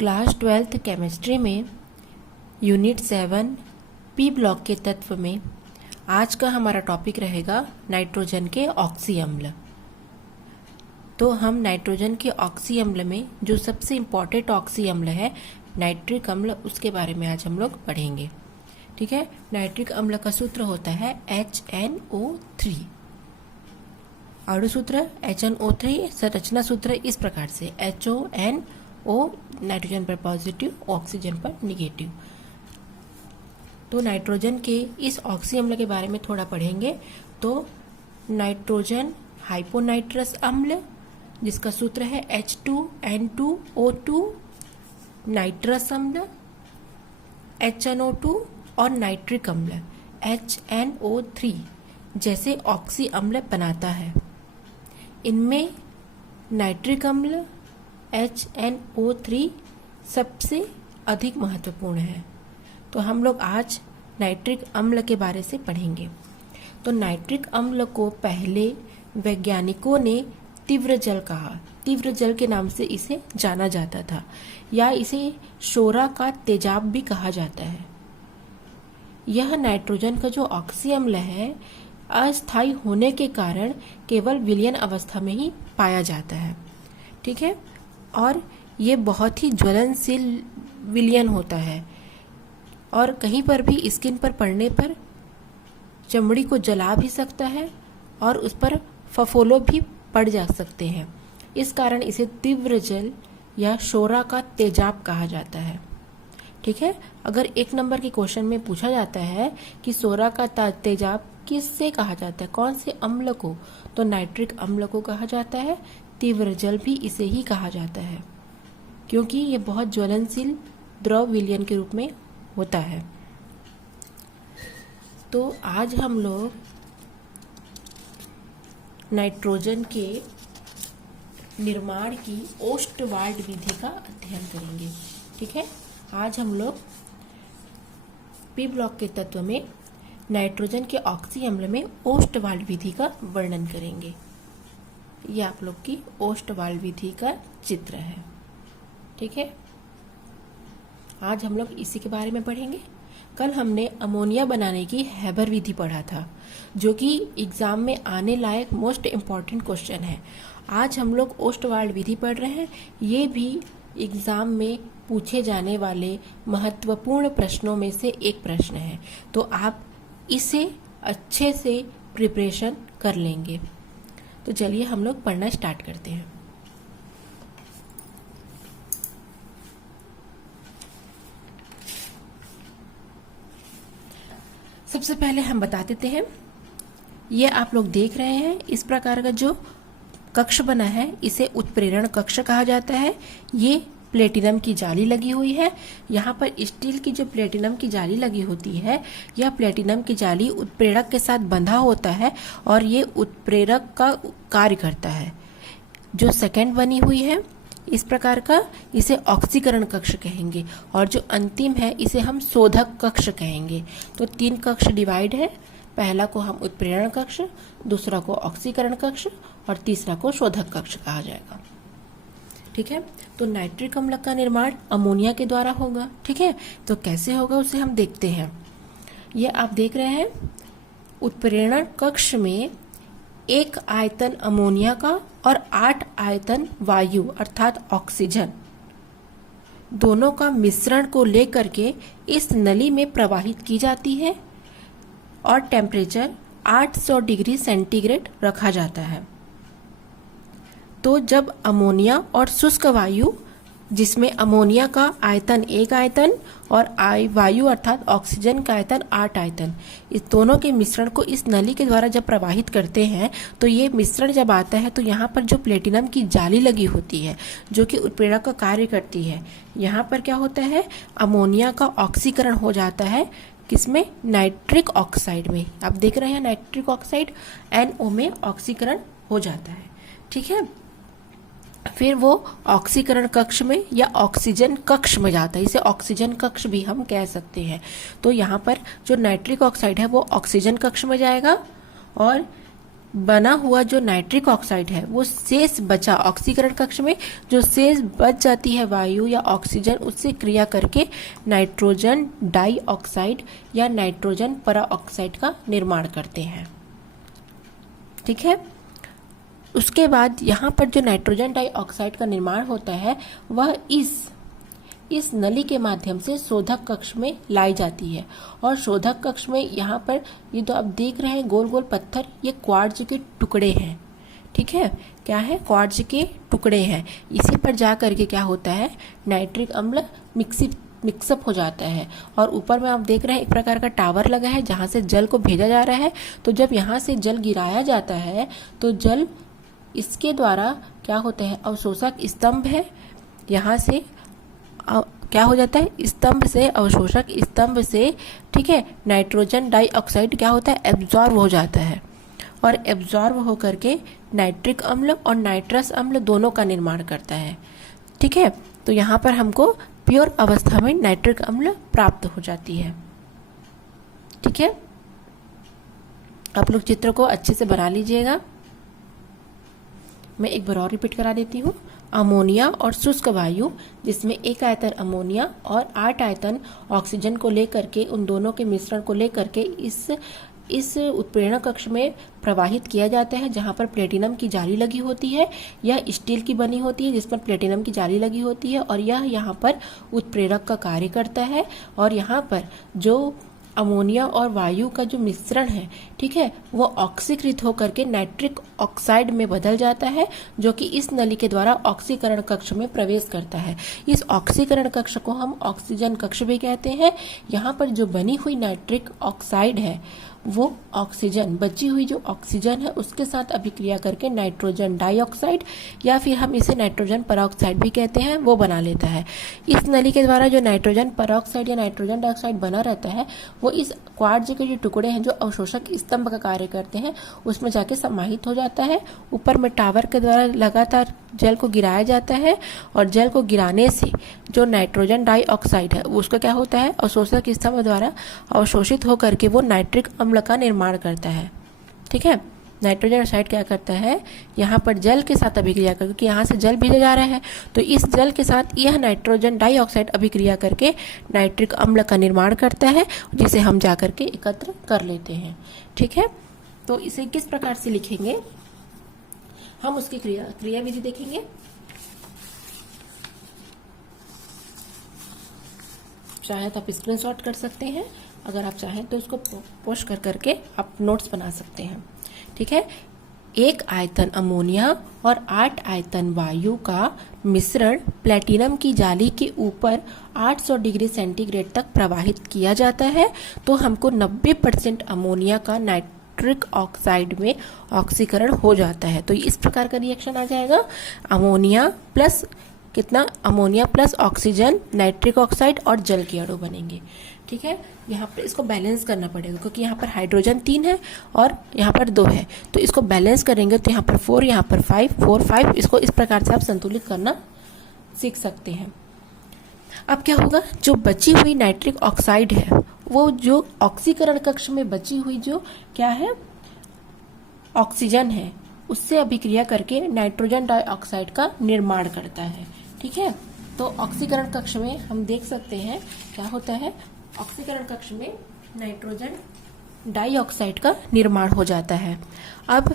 Class 12th chemistry में unit 7 P block के तत्व में आज का हमारा टॉपिक रहेगा नाइट्रोजन के ऑक्सी अम्ल। तो हम नाइट्रोजन के ऑक्सी अम्ल में जो सबसे इम्पॉर्टेंट ऑक्सी अम्ल है नाइट्रिक अम्ल, उसके बारे में आज हम लोग पढ़ेंगे। ठीक है। नाइट्रिक अम्ल का सूत्र होता है HNO3। अणु सूत्र HNO3, संरचना सूत्र इस प्रकार से HONO, नाइट्रोजन पर पॉजिटिव, ऑक्सीजन पर निगेटिव। तो नाइट्रोजन के इस ऑक्सी अम्ल के बारे में थोड़ा पढ़ेंगे। तो नाइट्रोजन हाइपोनाइट्रस अम्ल जिसका सूत्र है H2N2O2, नाइट्रस अम्ल HNO2 और नाइट्रिक अम्ल HNO3 जैसे ऑक्सी अम्ल बनाता है। इनमें नाइट्रिक अम्ल HNO3 सबसे अधिक महत्वपूर्ण है। तो हम लोग आज नाइट्रिक अम्ल के बारे से पढ़ेंगे। तो नाइट्रिक अम्ल को पहले वैज्ञानिकों ने तीव्र जल कहा। तीव्र जल के नाम से इसे जाना जाता था, या इसे शोरा का तेजाब भी कहा जाता है। यह नाइट्रोजन का जो ऑक्सी अम्ल है अस्थायी होने के कारण केवल विलयन अवस्था में ही पाया जाता है। ठीक है। और ये बहुत ही ज्वलनशील विलयन होता है और कहीं पर भी स्किन पर पड़ने पर चमड़ी को जला भी सकता है और उस पर फफोले भी पड़ जा सकते हैं। इस कारण इसे तीव्र जल या शोरा का तेजाब कहा जाता है। ठीक है। अगर एक नंबर के क्वेश्चन में पूछा जाता है कि शोरा का तेजाब किससे कहा जाता है, कौन से अम्ल को, तो नाइट्रिक अम्ल को कहा जाता है। तीव्र जल भी इसे ही कहा जाता है क्योंकि ये बहुत ज्वलनशील द्रव विलयन के रूप में होता है। तो आज हम लोग नाइट्रोजन के निर्माण की ओस्टवाल्ड विधि का अध्ययन करेंगे। ठीक है। आज हम लोग पी ब्लॉक के तत्व में नाइट्रोजन के ऑक्सी अम्ल में ओस्टवाल्ड विधि का वर्णन करेंगे। यह आप लोग की ओस्टवाल्ड विधि का चित्र है। ठीक है। आज हम लोग इसी के बारे में पढ़ेंगे। कल हमने अमोनिया बनाने की हैबर विधि पढ़ा था, जो कि एग्जाम में आने लायक मोस्ट इम्पॉर्टेंट क्वेश्चन है। आज हम लोग ओस्टवाल्ड विधि पढ़ रहे हैं। ये भी एग्जाम में पूछे जाने वाले महत्वपूर्ण प्रश्नों में से एक प्रश्न है। तो आप इसे अच्छे से प्रिपरेशन कर लेंगे। तो चलिए हम लोग पढ़ना स्टार्ट करते हैं। सबसे पहले हम बता देते हैं, ये आप लोग देख रहे हैं इस प्रकार का जो कक्ष बना है इसे उत्प्रेरण कक्ष कहा जाता है। ये प्लेटिनम की जाली लगी हुई है। यहाँ पर स्टील की जो प्लेटिनम की जाली लगी होती है, यह प्लेटिनम की जाली उत्प्रेरक के साथ बंधा होता है और ये उत्प्रेरक का कार्य करता है। जो सेकंड बनी हुई है इस प्रकार का, इसे ऑक्सीकरण कक्ष कहेंगे, और जो अंतिम है इसे हम शोधक कक्ष कहेंगे। तो 3 कक्ष डिवाइड है। पहला को हम उत्प्रेरण कक्ष, दूसरा को ऑक्सीकरण कक्ष और तीसरा को शोधक कक्ष कहा जाएगा। ठीक है। तो नाइट्रिक अम्ल का निर्माण अमोनिया के द्वारा होगा। ठीक है। तो कैसे होगा उसे हम देखते हैं। ये आप देख रहे हैं उत्प्रेरण कक्ष में 1 आयतन अमोनिया का और 8 आयतन वायु अर्थात ऑक्सीजन, दोनों का मिश्रण को लेकर के इस नली में प्रवाहित की जाती है और टेम्परेचर 800 डिग्री सेंटीग्रेड रखा जाता है। तो जब अमोनिया और शुष्क वायु, जिसमें अमोनिया का आयतन 1 आयतन और वायु अर्थात ऑक्सीजन का आयतन 8 आयतन, इस दोनों के मिश्रण को इस नली के द्वारा जब प्रवाहित करते हैं तो ये मिश्रण जब आता है तो यहाँ पर जो प्लेटिनम की जाली लगी होती है जो कि उत्प्रेरक का कार्य करती है, यहाँ पर क्या होता है, अमोनिया का ऑक्सीकरण हो जाता है। किसमें? नाइट्रिक ऑक्साइड में। आप देख रहे हैं नाइट्रिक ऑक्साइड NO में ऑक्सीकरण हो जाता है। ठीक है। फिर वो ऑक्सीकरण कक्ष में या ऑक्सीजन कक्ष में जाता है। इसे ऑक्सीजन कक्ष भी हम कह सकते हैं। तो यहाँ पर जो नाइट्रिक ऑक्साइड है वो ऑक्सीजन कक्ष में जाएगा और बना हुआ जो नाइट्रिक ऑक्साइड है वो शेष बचा ऑक्सीकरण कक्ष में जो शेष बच जाती है वायु या ऑक्सीजन, उससे क्रिया करके नाइट्रोजन डाइऑक्साइड या नाइट्रोजन परऑक्साइड का निर्माण करते हैं। ठीक है। उसके बाद यहाँ पर जो नाइट्रोजन डाइऑक्साइड का निर्माण होता है वह इस नली के माध्यम से शोधक कक्ष में लाई जाती है। और शोधक कक्ष में यहाँ पर ये तो आप देख रहे हैं गोल गोल पत्थर, ये क्वार्ट्ज के टुकड़े हैं। ठीक है, क्या है? क्वार्ट्ज के टुकड़े हैं। इसी पर जा करके क्या होता है, नाइट्रिक अम्ल मिक्सअप हो जाता है। और ऊपर में आप देख रहे हैं एक प्रकार का टावर लगा है जहाँ से जल को भेजा जा रहा है। तो जब यहाँ से जल गिराया जाता है तो जल इसके द्वारा क्या होता है, अवशोषक स्तंभ है, यहाँ से क्या हो जाता है, स्तंभ से, अवशोषक स्तंभ से, ठीक है, नाइट्रोजन डाइऑक्साइड क्या होता है, एब्जॉर्ब हो जाता है। और एब्जॉर्ब हो करके नाइट्रिक अम्ल और नाइट्रस अम्ल दोनों का निर्माण करता है। ठीक है, तो यहाँ पर हमको प्योर अवस्था में नाइट्रिक अम्ल प्राप्त हो जाती है। ठीक है, आप लोग चित्र को अच्छे से बना लीजिएगा। मैं एक बार और रिपीट करा देती हूँ। अमोनिया और शुष्क वायु जिसमें 1 आयतन अमोनिया और 8 आयतन ऑक्सीजन को लेकर के, उन दोनों के मिश्रण को लेकर के इस उत्प्रेरण कक्ष में प्रवाहित किया जाता है, जहां पर प्लेटिनम की जाली लगी होती है। यह स्टील की बनी होती है जिस पर प्लेटिनम की जाली लगी होती है और यह यहाँ पर उत्प्रेरक का कार्य करता है। और यहाँ पर जो अमोनिया और वायु का जो मिश्रण है, ठीक है, वो ऑक्सीकृत होकर के नाइट्रिक ऑक्साइड में बदल जाता है, जो कि इस नली के द्वारा ऑक्सीकरण कक्ष में प्रवेश करता है। इस ऑक्सीकरण कक्ष को हम ऑक्सीजन कक्ष भी कहते हैं। यहाँ पर जो बनी हुई नाइट्रिक ऑक्साइड है वो ऑक्सीजन, बची हुई जो ऑक्सीजन है उसके साथ अभिक्रिया करके नाइट्रोजन डाइऑक्साइड या फिर हम इसे नाइट्रोजन परऑक्साइड भी कहते हैं, वो बना लेता है। इस नली के द्वारा जो नाइट्रोजन परऑक्साइड या नाइट्रोजन डाइऑक्साइड बना रहता है वो इस क्वार्ट्ज के जो टुकड़े हैं जो अवशोषक स्तंभ का कार्य करते हैं उसमें जाके समाहित हो जाता है। ऊपर में टावर के द्वारा लगातार जल को गिराया जाता है और जल को गिराने से जो नाइट्रोजन डाइऑक्साइड है उसका क्या होता है, अवशोषक स्तंभ द्वारा अवशोषित होकर के वो नाइट्रिक अम्ल का निर्माण करता है। ठीक है, नाइट्रोजन ऑक्साइड क्या करता है, यहाँ पर जल के साथ अभिक्रिया कर, क्योंकि यहाँ से जल भेजा जा रहा है तो इस जल के साथ यह नाइट्रोजन डाइऑक्साइड अभिक्रिया करके नाइट्रिक अम्ल का निर्माण करता है, जिसे हम जा करके एकत्र कर लेते हैं। ठीक है, तो इसे किस प्रकार से लिखेंगे, हम उसकी क्रिया विधि देखेंगे। चाहे तो आप स्क्रीनशॉट कर सकते हैं, अगर आप चाहें तो उसको पोस्ट कर करके आप नोट्स बना सकते हैं। ठीक है, 1 आयतन अमोनिया और 8 आयतन वायु का मिश्रण प्लेटिनम की जाली के ऊपर 800 डिग्री सेंटीग्रेड तक प्रवाहित किया जाता है तो हमको 90% अमोनिया का नाइट्रिक ऑक्साइड में ऑक्सीकरण हो जाता है। तो इस प्रकार का रिएक्शन आ जाएगा, अमोनिया प्लस कितना, ammonia plus oxygen, nitric oxide और जल के अणु बनेंगे। ठीक है, यहाँ पर इसको बैलेंस करना पड़ेगा क्योंकि यहाँ पर हाइड्रोजन 3 है और यहाँ पर 2 है, तो इसको बैलेंस करेंगे तो यहाँ पर 4, यहाँ पर 5, 4, 5, इसको इस प्रकार से आप संतुलित करना सीख सकते हैं। अब क्या होगा, जो बची हुई नाइट्रिक ऑक्साइड है वो जो ऑक्सीकरण कक्ष में बची हुई जो क्या है, ऑक्सीजन है, उससे अभिक्रिया करके नाइट्रोजन डाइऑक्साइड का निर्माण करता है। ठीक है, तो ऑक्सीकरण कक्ष में हम देख सकते हैं क्या होता है, ऑक्सीकरण कक्ष में नाइट्रोजन डाइऑक्साइड का निर्माण हो जाता है। अब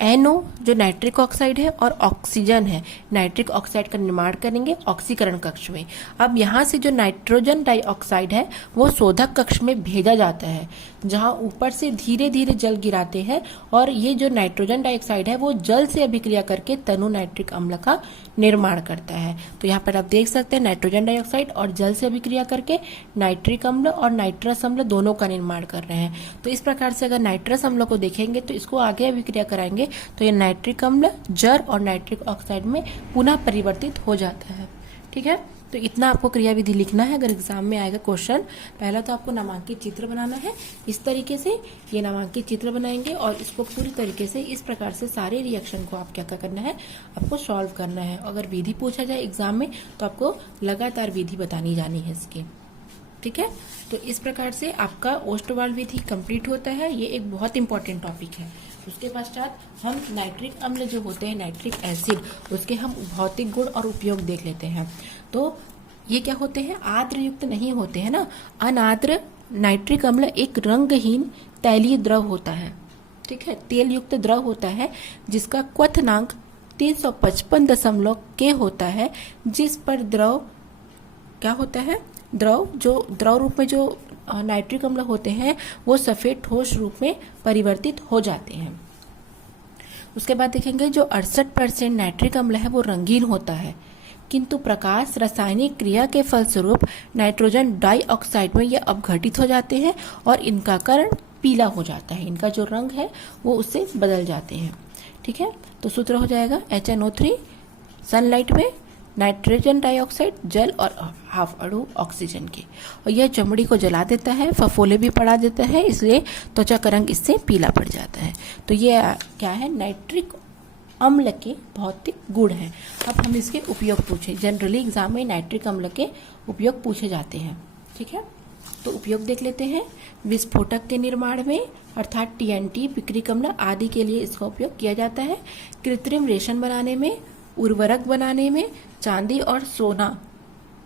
NO जो नाइट्रिक ऑक्साइड है और ऑक्सीजन है, नाइट्रिक ऑक्साइड का निर्माण करेंगे ऑक्सीकरण कक्ष में। अब यहाँ से जो नाइट्रोजन डाइऑक्साइड है वो शोधक कक्ष में भेजा जाता है, जहाँ ऊपर से धीरे धीरे जल गिराते हैं और ये जो नाइट्रोजन डाइऑक्साइड है वो जल से अभिक्रिया करके तनु नाइट्रिक अम्ल का निर्माण करता है। तो यहाँ पर आप देख सकते हैं नाइट्रोजन डाइऑक्साइड और जल से अभिक्रिया करके नाइट्रिक अम्ल और नाइट्रस अम्ल दोनों का निर्माण कर रहे हैं। तो इस प्रकार से अगर नाइट्रस अम्ल को देखेंगे तो इसको आगे अभिक्रिया कराएंगे तो ये नाइट्रिक अम्ल जर और नाइट्रिक ऑक्साइड में पुनः परिवर्तित हो जाता है। ठीक है, तो इतना आपको क्रिया विधि लिखना है अगर एग्जाम में आएगा क्वेश्चन। पहला तो आपको नामांकित चित्र बनाना है, इस तरीके से ये नामांकित चित्र बनाएंगे और इसको पूरी तरीके से इस प्रकार से सारे रिएक्शन को आप क्या करना है, आपको सॉल्व करना है। अगर विधि पूछा जाए एग्जाम में तो आपको लगातार विधि बतानी जानी है इसकी। ठीक है, तो इस प्रकार से आपका ओस्टवाल विधि कंप्लीट होता है। ये एक बहुत इंपॉर्टेंट टॉपिक है, उसके पश्चात हम नाइट्रिक अम्ल जो होते हैं, नाइट्रिक एसिड, उसके हम भौतिक गुण और उपयोग देख लेते हैं। तो ये क्या होते हैं, आर्द्र युक्त नहीं होते हैं ना। अनार्द्र नाइट्रिक अम्ल एक रंगहीन तैलीय द्रव होता है, ठीक है, तेल युक्त द्रव होता है जिसका क्वथनांक 355 होता है, जिस पर द्रव क्या होता है, द्रव रूप में जो नाइट्रिक अम्ल होते हैं वो सफेद ठोस रूप में परिवर्तित हो जाते हैं। उसके बाद देखेंगे जो 68% नाइट्रिक अम्ल है वो रंगीन होता है, किंतु प्रकाश रासायनिक क्रिया के फलस्वरूप नाइट्रोजन डाइऑक्साइड में ये अपघटित हो जाते हैं और इनका कर्ण पीला हो जाता है, इनका जो रंग है वो उससे बदल जाते हैं, ठीक है। तो सूत्र हो जाएगा HNO3 सनलाइट में नाइट्रोजन डाइऑक्साइड जल और हाफ अणु ऑक्सीजन के, और यह चमड़ी को जला देता है, फफोले भी पड़ा देता है, इसलिए त्वचा का रंग इससे पीला पड़ जाता है। तो ये क्या है, नाइट्रिक अम्ल के भौतिक गुण हैं। अब हम इसके उपयोग पूछे, जनरली एग्जाम में नाइट्रिक अम्ल के उपयोग पूछे जाते हैं, ठीक है। तो उपयोग देख लेते हैं। विस्फोटक के निर्माण में अर्थात TNT, पिक्रिक अम्ल आदि के लिए इसका उपयोग किया जाता है। कृत्रिम रेशम बनाने में, उर्वरक बनाने में, चांदी और सोना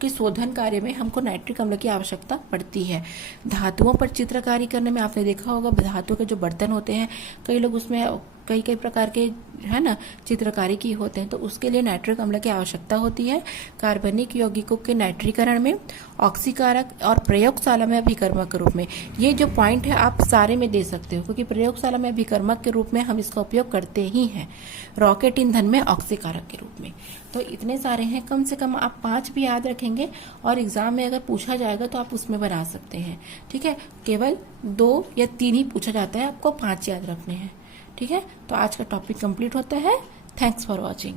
के शोधन कार्य में हमको नाइट्रिक अम्ल की आवश्यकता पड़ती है। धातुओं पर चित्रकारी करने में आपने देखा होगा, धातु के जो बर्तन होते हैं, कई लोग उसमें कई कई प्रकार के है ना चित्रकारी की होते हैं, तो उसके लिए नाइट्रिक अम्ल की आवश्यकता होती है। कार्बनिक यौगिकों के नाइट्रीकरण में, ऑक्सीकारक और प्रयोगशाला में अभिकर्मक के रूप में। ये जो पॉइंट है आप सारे में दे सकते हो, क्योंकि प्रयोगशाला में अभिकर्मक के रूप में हम इसका उपयोग करते ही हैं। रॉकेट ईंधन में ऑक्सीकारक के रूप में। तो इतने सारे हैं, कम से कम आप 5 भी याद रखेंगे और एग्जाम में अगर पूछा जाएगा तो आप उसमें बना सकते हैं, ठीक है। केवल 2 या 3 ही पूछा जाता है, आपको 5 याद रखने हैं, ठीक है। तो आज का टॉपिक कंप्लीट होता है। Thanks for watching.